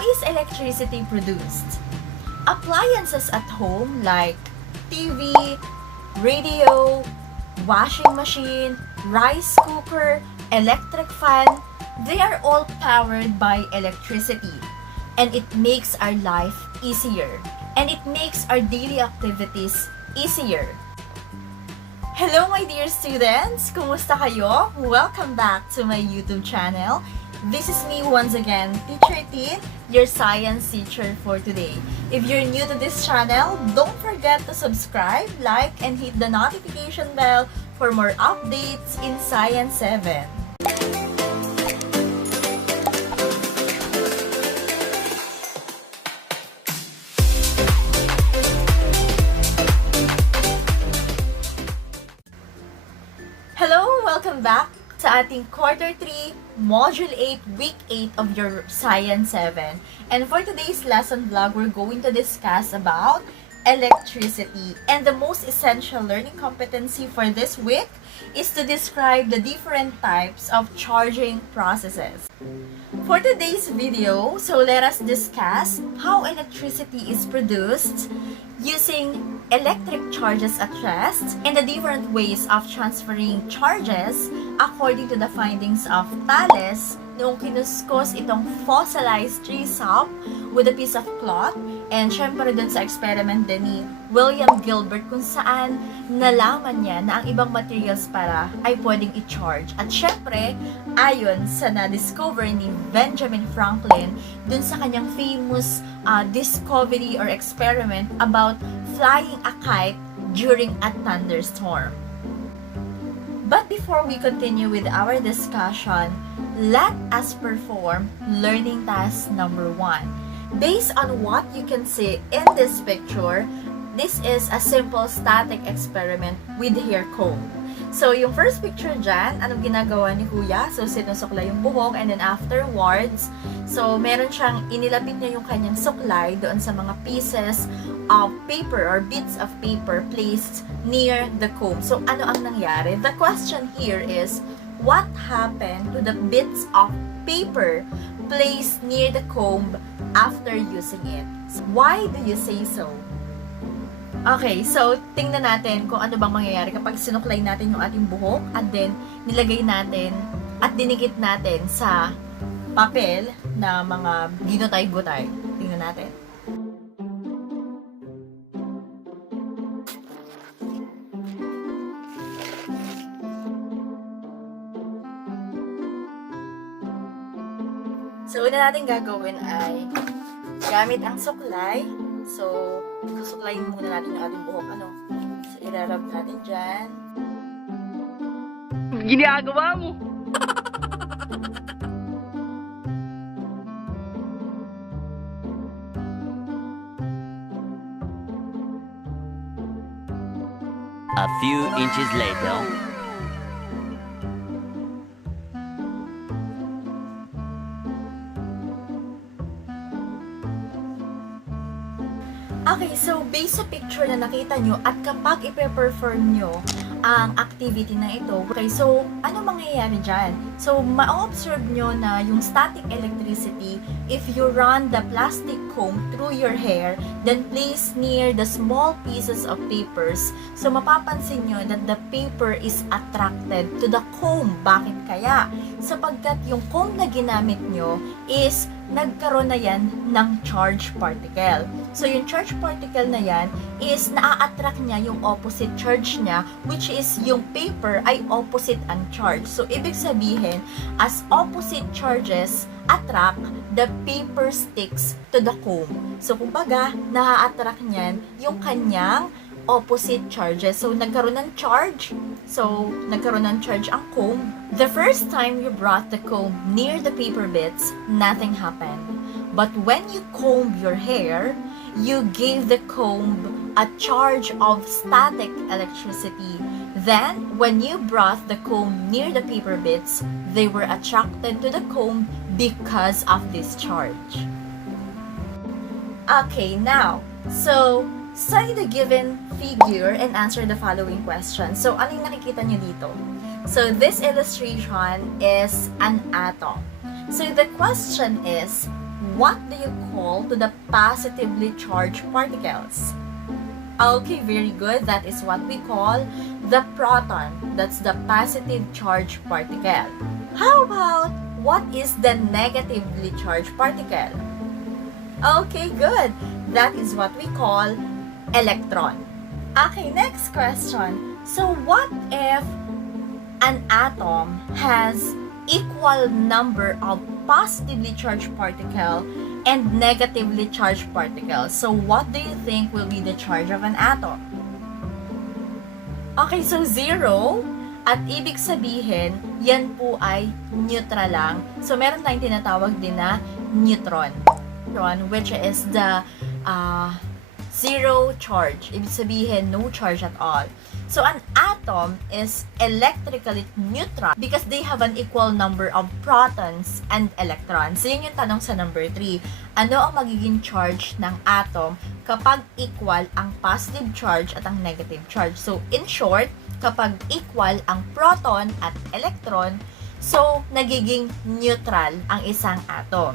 is electricity produced? Appliances at home like TV, radio, washing machine, rice cooker, electric fan, they are all powered by electricity. And it makes our life easier. And it makes our daily activities easier. Hello my dear students! Kumusta kayo? Welcome back to my YouTube channel. This is me once again, Teacher T, your science teacher for today. If you're new to this channel, don't forget to subscribe, like, and hit the notification bell for more updates in Science 7. Hello! Welcome back sa ating Quarter 3, Module 8, Week 8 of your Science 7. And for today's lesson vlog, we're going to discuss about electricity. And the most essential learning competency for this week is to describe the different types of charging processes. For today's video, so let us discuss how electricity is produced using electric charges at rest and the different ways of transferring charges according to the findings of Thales noong kinuskos itong fossilized tree sap with a piece of cloth, and syempre dun sa experiment din ni William Gilbert kung saan nalaman niya na ang ibang materials para ay pwedeng i-charge. At syempre, ayon sa na-discover ni Benjamin Franklin dun sa kanyang famous discovery or experiment about flying a kite during a thunderstorm. But before we continue with our discussion, let us perform learning task number 1. Based on what you can see in this picture, this is a simple static experiment with hair comb. So, yung first picture dyan, anong ginagawa ni Kuya? So, sinusukla yung buhok, and then afterwards, so, meron siyang, inilapit niya yung kanyang suklay doon sa mga pieces of paper or bits of paper placed near the comb. So, ano ang nangyari? The question here is, what happened to the bits of paper placed near the comb after using it? Why do you say so? Okay, so tingnan natin kung ano bang mangyayari kapag sinuklay natin yung ating buhok at then nilagay natin at dinikit natin sa papel na mga ginutay-gutay. Tingnan natin. So, una natin gagawin ay gamit ang suklay. So, susuklayin muna natin yung ating buhok. So, irarab natin dyan. Ginagawa mo! A few inches later. Okay, so based sa picture na nakita nyo at kapag i-perform nyo ang activity na ito, okay, so ano mangyayari dyan? So, ma-observe nyo na yung static electricity, if you run the plastic comb through your hair, then place near the small pieces of papers, so mapapansin nyo that the paper is attracted to the comb. Bakit kaya? Sapagkat yung comb na ginamit nyo is nagkaroon na yan ng charge particle. So, yung charge particle na yan is naa-attract niya yung opposite charge niya, which is yung paper ay opposite ang charge. So, ibig sabihin, as opposite charges attract, the paper sticks to the comb. So, kumbaga, naa-attract niyan yung kanyang opposite charges. So, nagkaroon ng charge. So, nagkaroon ng charge ang comb. The first time you brought the comb near the paper bits, nothing happened. But when you comb your hair, you gave the comb a charge of static electricity. Then, when you brought the comb near the paper bits, they were attracted to the comb because of this charge. Okay, now, so, study the given figure and answer the following question. So, ano yung nakikita nyo dito? So, this illustration is an atom. So, the question is, what do you call to the positively charged particles? Okay, very good. That is what we call the proton. That's the positive charged particle. How about what is the negatively charged particle? Okay, good. That is what we call electron. Okay, next question. So what if an atom has equal number of positively charged particle and negatively charged particles? So what do you think will be the charge of an atom? Okay, so 0, at ibig sabihin, yan po ay neutral lang. So meron tayong tinatawag din na neutron, which is the zero charge. Ibig sabihin, no charge at all. So, an atom is electrically neutral because they have an equal number of protons and electrons. So, yun yung tanong sa number 3. Ano ang magiging charge ng atom kapag equal ang positive charge at ang negative charge? So, in short, kapag equal ang proton at electron, so, nagiging neutral ang isang atom.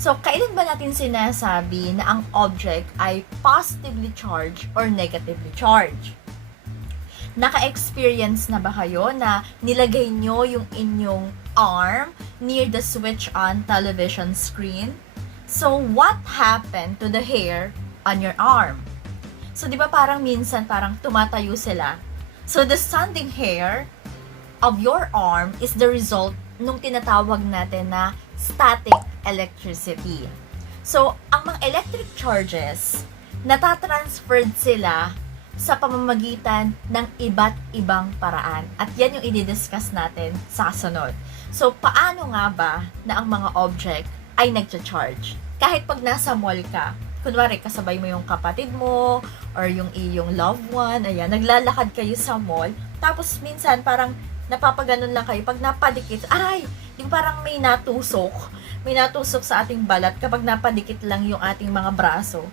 So, kailan ba natin sinasabi na ang object ay positively charged or negatively charged? Naka-experience na ba kayo na nilagay nyo yung inyong arm near the switch-on television screen? So, what happened to the hair on your arm? So, di ba parang minsan parang tumatayo sila? So, the standing hair of your arm is the result nung tinatawag natin na static electricity. So, ang mga electric charges, natatransferred sila sa pamamagitan ng iba't ibang paraan. At yan yung i-discuss natin sa kasunod. So, paano nga ba na ang mga object ay nagcha-charge? Kahit pag nasa mall ka, kunwari kasabay mo yung kapatid mo or yung iyong loved one, ayan, naglalakad kayo sa mall, tapos minsan parang napapaganon lang kayo, pag napadikit, aray, yung parang may natusok sa ating balat kapag napadikit lang yung ating mga braso.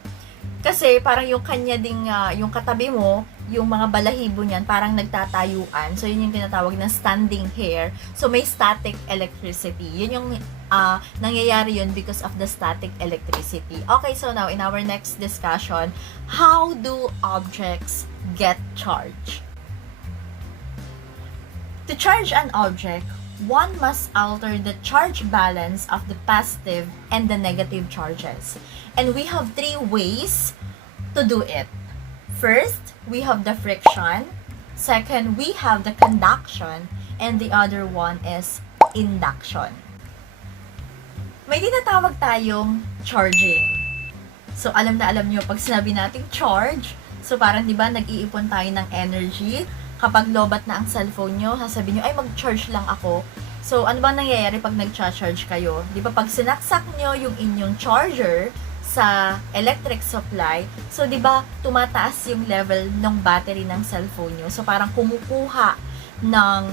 Kasi parang yung kanya ding, yung katabi mo, yung mga balahibo niyan, parang nagtatayuan. So, yun yung tinatawag na standing hair. So, may static electricity. Yun yung nangyayari yun because of the static electricity. Okay, so now, in our next discussion, how do objects get charged? To charge an object, one must alter the charge balance of the positive and the negative charges. And we have 3 ways to do it. First, we have the friction. Second, we have the conduction. And the other one is induction. May tinatawag tayong charging. So, alam na alam nyo, pag sinabi nating charge, so parang diba, nag-iipon tayo ng energy. Kapag lobat na ang cellphone nyo, sasabihin nyo, ay mag-charge lang ako. So, ano bang nangyayari pag nag-charge kayo? Di ba, pag sinaksak nyo yung inyong charger sa electric supply, so di ba, tumataas yung level ng battery ng cellphone nyo. So, parang kumukuha ng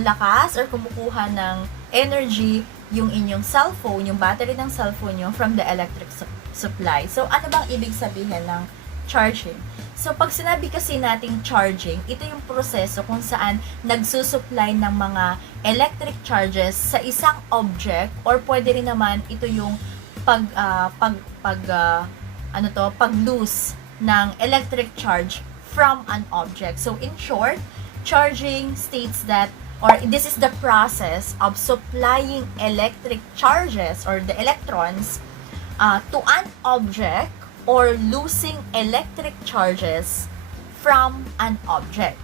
lakas or kumukuha ng energy yung inyong cellphone, yung battery ng cellphone nyo from the electric supply. So, ano bang ibig sabihin ng charging? So, pag sinabi kasi nating charging, ito yung proseso kung saan nagsusupply ng mga electric charges sa isang object or pwede rin naman ito yung pag-lose ng electric charge from an object. So, in short, charging states that, or this is the process of supplying electric charges or the electrons to an object or losing electric charges from an object.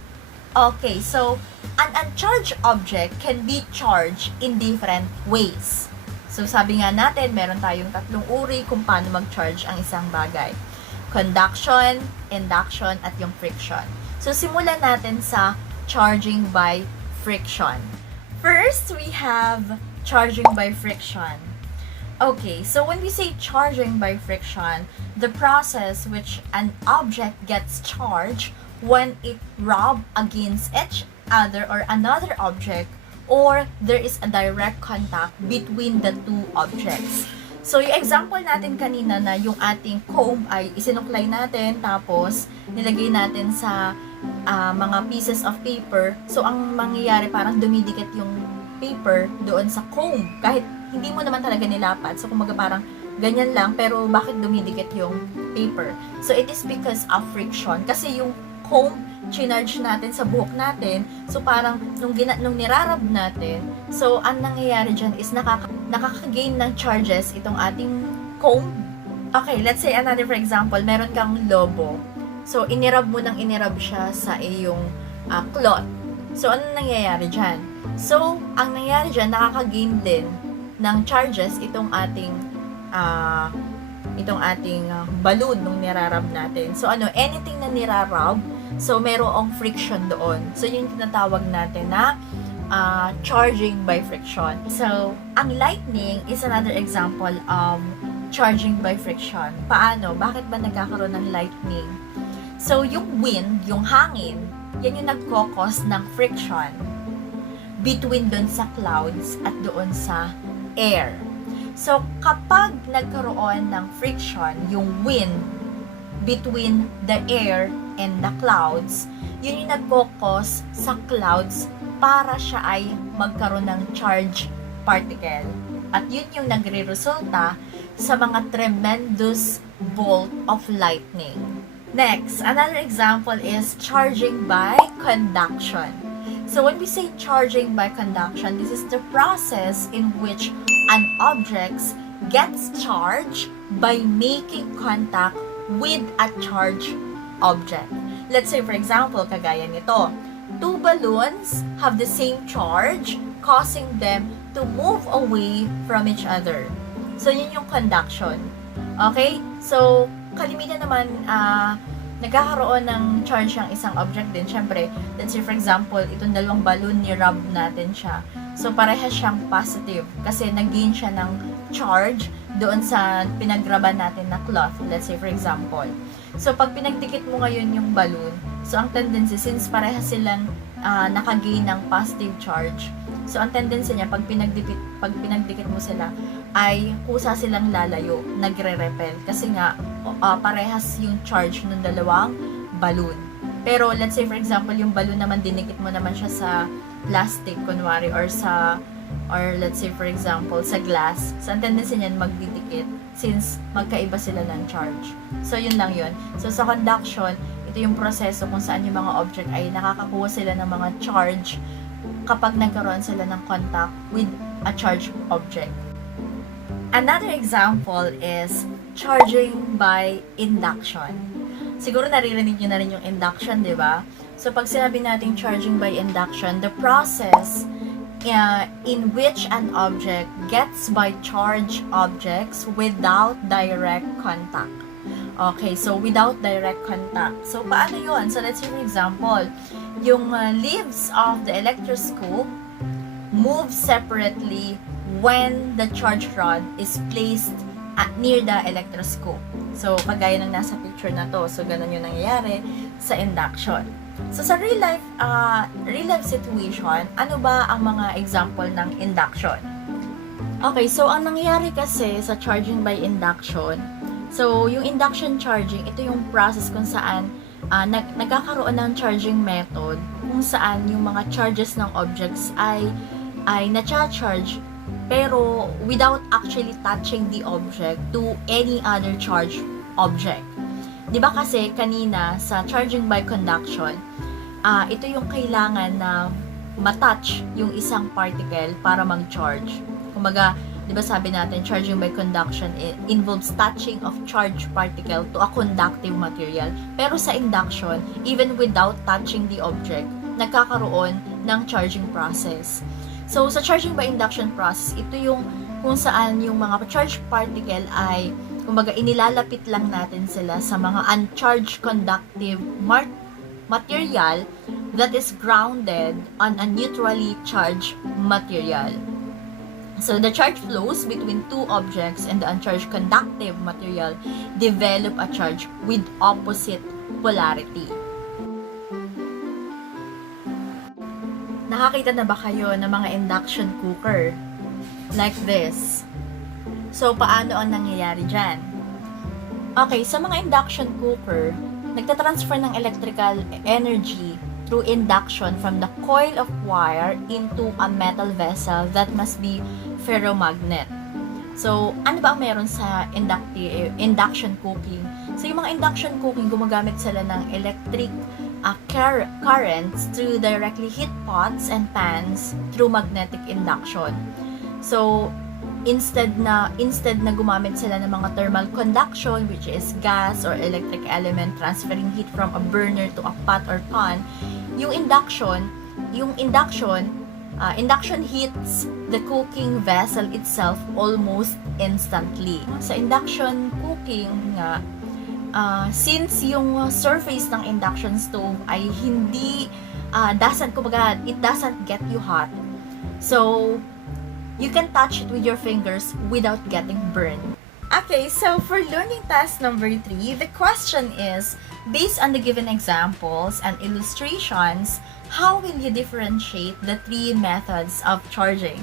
Okay, so an uncharged object can be charged in different ways. So sabi nga natin, meron tayong 3 uri kung paano mag-charge ang isang bagay. Conduction, induction, at yung friction. So simulan natin sa charging by friction. First, we have charging by friction. Okay, so when we say charging by friction, the process which an object gets charged when it rub against each other or another object, or there is a direct contact between the 2 objects. So, yung example natin kanina na yung ating comb ay isinuklay natin, tapos nilagay natin sa mga pieces of paper. So, ang mangyayari parang dumidikit yung paper doon sa comb. Kahit hindi mo naman talaga nilapat. So, kumbaga parang ganyan lang, pero bakit dumidikit yung paper? So, it is because of friction. Kasi yung comb, chinarge natin sa buhok natin. So, parang nung nirarab natin, so, ang nangyayari dyan is nakaka-gain ng charges itong ating comb. Okay, let's say another for example, meron kang lobo. So, inirab mo siya sa iyong cloth. So, ano nangyayari dyan? So, ang nangyayari dyan, nakaka-gain din ng charges itong ating balloon nung nirarab natin. So, anything na nirarab, so, merong friction doon. So, yun yung tinatawag natin na charging by friction. So, ang lightning is another example of charging by friction. Paano? Bakit ba nagkakaroon ng lightning? So, yung wind, yung hangin, yan yung nagkokos ng friction between doon sa clouds at doon sa air. So, kapag nagkaroon ng friction, yung wind between the air and the clouds, yun yung nagkokos sa clouds para siya ay magkaroon ng charge particle. At yun yung nagre-resulta sa mga tremendous bolt of lightning. Next, another example is charging by conduction. So when we say charging by conduction, this is the process in which an object gets charged by making contact with a charged object. Let's say, for example, kagaya nito. Two balloons have the same charge, causing them to move away from each other. So, yun yung conduction. Okay? So, kalimitan naman, nagkakaroon ng charge ang isang object din. Siyempre, let's say for example, itong dalawang balloon, ni-rub natin siya. So, parehas siyang positive kasi nag-gain siya ng charge doon sa pinagraban natin na cloth. Let's say for example. So, pag pinagdikit mo ngayon yung balloon, so ang tendency, since parehas silang naka-gain ng positive charge, so ang tendency niya, pag pinagdikit mo sila, ay kusa silang lalayo, nagre-repel. Kasi nga, parehas yung charge ng dalawang balloon. Pero, let's say, for example, yung balloon naman, dinikit mo naman siya sa plastic, kunwari, or let's say, for example, sa glass. So, ang tendency niyan, magdidikit since magkaiba sila ng charge. So, yun lang yun. So, sa conduction, ito yung proseso kung saan yung mga object ay nakakakuha sila ng mga charge kapag nagkaroon sila ng contact with a charged object. Another example is charging by induction. Siguro naririnig nyo na rin yung induction, di ba? So, pag sinabi natin charging by induction, the process in which an object gets by charged objects without direct contact. Okay, so without direct contact. So, paano yun? So, let's say for example, yung leaves of the electroscope move separately when the charge rod is placed near the electroscope. So, kagaya ng nasa picture na to. So, ganun yung nangyayari sa induction. So, sa real life situation, ano ba ang mga example ng induction? Okay, so ang nangyayari kasi sa charging by induction, so, yung induction charging, ito yung process kung saan nagkakaroon ng charging method kung saan yung mga charges ng objects ay na-charge pero without actually touching the object to any other charged object. Di ba kasi kanina sa charging by conduction, ito yung kailangan na matouch yung isang particle para mag-charge. Kumbaga, di ba sabi natin, charging by conduction involves touching of charged particle to a conductive material. Pero sa induction, even without touching the object, nagkakaroon ng charging process. So, sa charging by induction process, ito yung kung saan yung mga charged particle ay, kumbaga, inilalapit lang natin sila sa mga uncharged conductive material that is grounded on a neutrally charged material. So, the charge flows between two objects and the uncharged conductive material develop a charge with opposite polarity. Nakakita na ba kayo ng mga induction cooker? Like this. So, paano ang nangyayari dyan? Okay, sa mga induction cooker, nagtatransfer ng electrical energy through induction from the coil of wire into a metal vessel that must be ferromagnet. So, ano ba ang meron sa induction cooking? So, yung mga induction cooking, gumagamit sila ng electric currents to directly heat pots and pans through magnetic induction. So, instead na gumamit sila ng mga thermal conduction, which is gas or electric element transferring heat from a burner to a pot or pan, yung induction heats the cooking vessel itself almost instantly. Sa induction cooking nga, since yung surface ng induction stove ay hindi it doesn't get you hot, so you can touch it with your fingers without getting burned. Okay, so for learning task number 3, the question is, based on the given examples and illustrations, how will you differentiate the 3 methods of charging?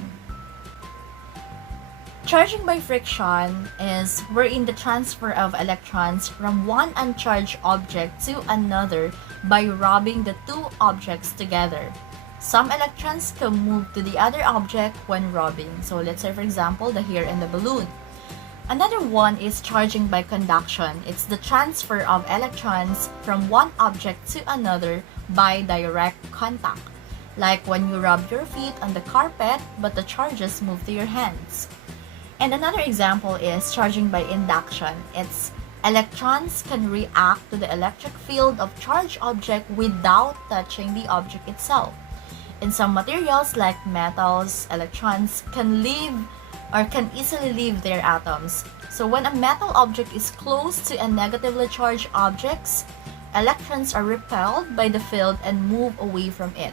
Charging by friction is wherein the transfer of electrons from one uncharged object to another by rubbing the 2 objects together. Some electrons can move to the other object when rubbing. So let's say, for example, the hair and the balloon. Another one is charging by conduction. It's the transfer of electrons from one object to another by direct contact. Like when you rub your feet on the carpet, but the charges move to your hands. And another example is charging by induction. It's electrons can react to the electric field of charged object without touching the object itself. In some materials like metals, electrons can easily leave their atoms. So when a metal object is close to a negatively charged object, electrons are repelled by the field and move away from it.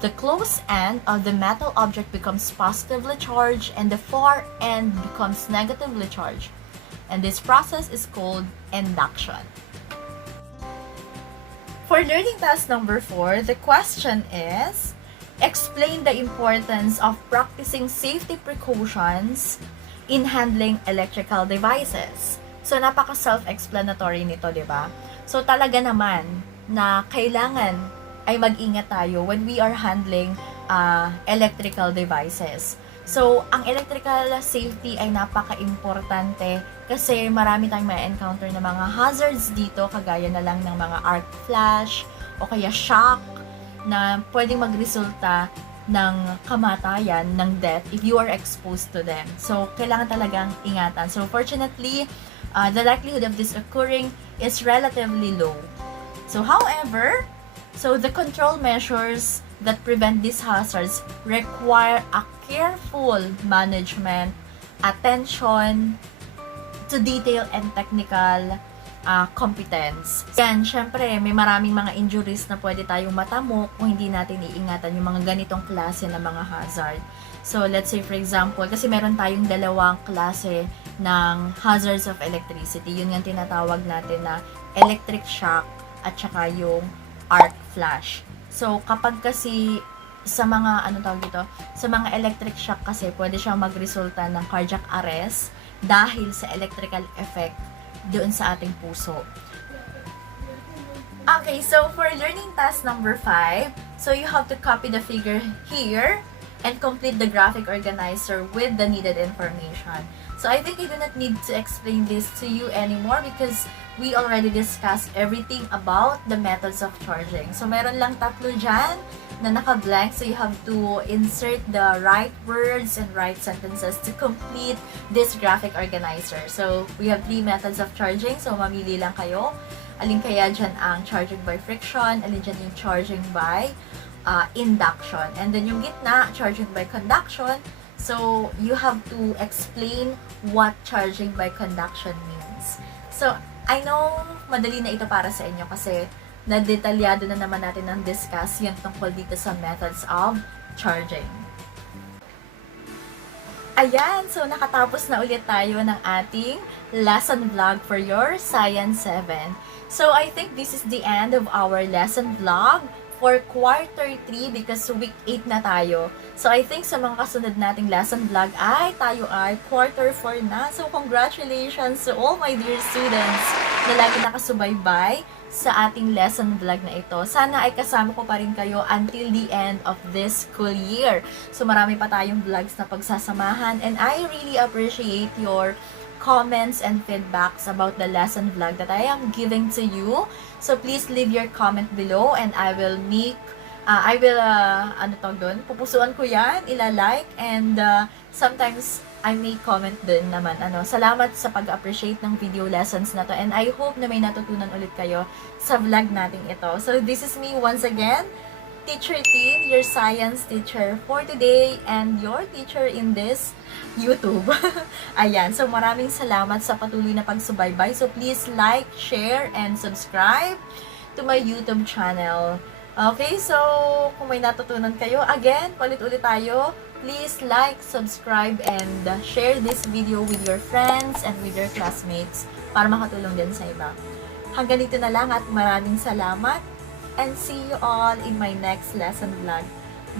The close end of the metal object becomes positively charged and the far end becomes negatively charged. And this process is called induction. For learning task number 4, the question is, explain the importance of practicing safety precautions in handling electrical devices. So, napaka-self-explanatory nito, di ba? So, talaga naman na kailangan ay mag-ingat tayo when we are handling electrical devices. So, ang electrical safety ay napaka-importante kasi marami tayong ma-encounter na mga hazards dito, kagaya na lang ng mga arc flash o kaya shock, na pwedeng magresulta ng kamatayan, ng death, if you are exposed to them. So, kailangan talagang ingatan. So, fortunately, the likelihood of this occurring is relatively low. So, however, the control measures that prevent these hazards require a careful management, attention to detail and technical competence. Yan, syempre, may maraming mga injuries na pwede tayong matamok kung hindi natin iingatan yung mga ganitong klase ng mga hazard. So, let's say for example, kasi meron tayong dalawang klase ng hazards of electricity. Yun yung tinatawag natin na electric shock at saka yung arc flash. So, kapag kasi sa mga, sa mga electric shock kasi, pwede siyang magresulta ng cardiac arrest dahil sa electrical effect doon sa ating puso. Okay, so for learning task number 5, so you have to copy the figure here and complete the graphic organizer with the needed information. So I think I do not need to explain this to you anymore because we already discussed everything about the methods of charging. So meron lang 3 dyan na naka-blank, so you have to insert the right words and right sentences to complete this graphic organizer. So we have 3 methods of charging, so mamili lang kayo. Alin kaya dyan ang charging by friction, alin dyan yung charging by induction. And then yung gitna, charging by conduction. So you have to explain what charging by conduction means. So I know madali na ito para sa inyo kasi na-detalyado na naman natin ang discuss yan tungkol dito sa methods of charging. Ayan, so nakatapos na ulit tayo ng ating lesson vlog for your Science 7. So I think this is the end of our lesson vlog for quarter 3 because week 8 na tayo. So I think sa mga kasunod nating lesson vlog ay tayo ay quarter 4 na. So congratulations to all my dear students na lagi nakasubaybay sa ating lesson vlog na ito. Sana ay kasama ko pa rin kayo until the end of this school year. So marami pa tayong vlogs na pagsasamahan, and I really appreciate your comments and feedbacks about the lesson vlog that I am giving to you. So please leave your comment below, and I will ano tawag doon, pupusuan ko yan, ilalike, and sometimes I may comment din naman, salamat sa pag-appreciate ng video lessons na to, and I hope na may natutunan ulit kayo sa vlog natin ito. So this is me once again, Teacher Tin, your science teacher for today, and your teacher in this YouTube. Ayan, so maraming salamat sa patuloy na pagsubaybay. So please like, share, and subscribe to my YouTube channel. Okay, so kung may natutunan kayo, again, ulit-ulit tayo, please like, subscribe, and share this video with your friends and with your classmates para makatulong din sa iba. Hanggang dito na lang at maraming salamat, and see you all in my next lesson vlog.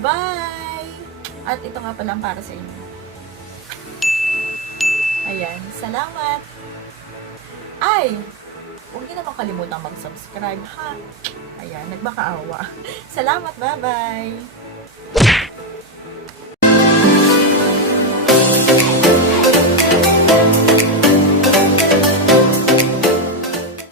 Bye! At ito nga palang para sa inyo. Ayan, salamat! Ay! Huwag niyo naman kalimutan mag-subscribe, ha? Ayan, nagbakaawa. Salamat, bye-bye!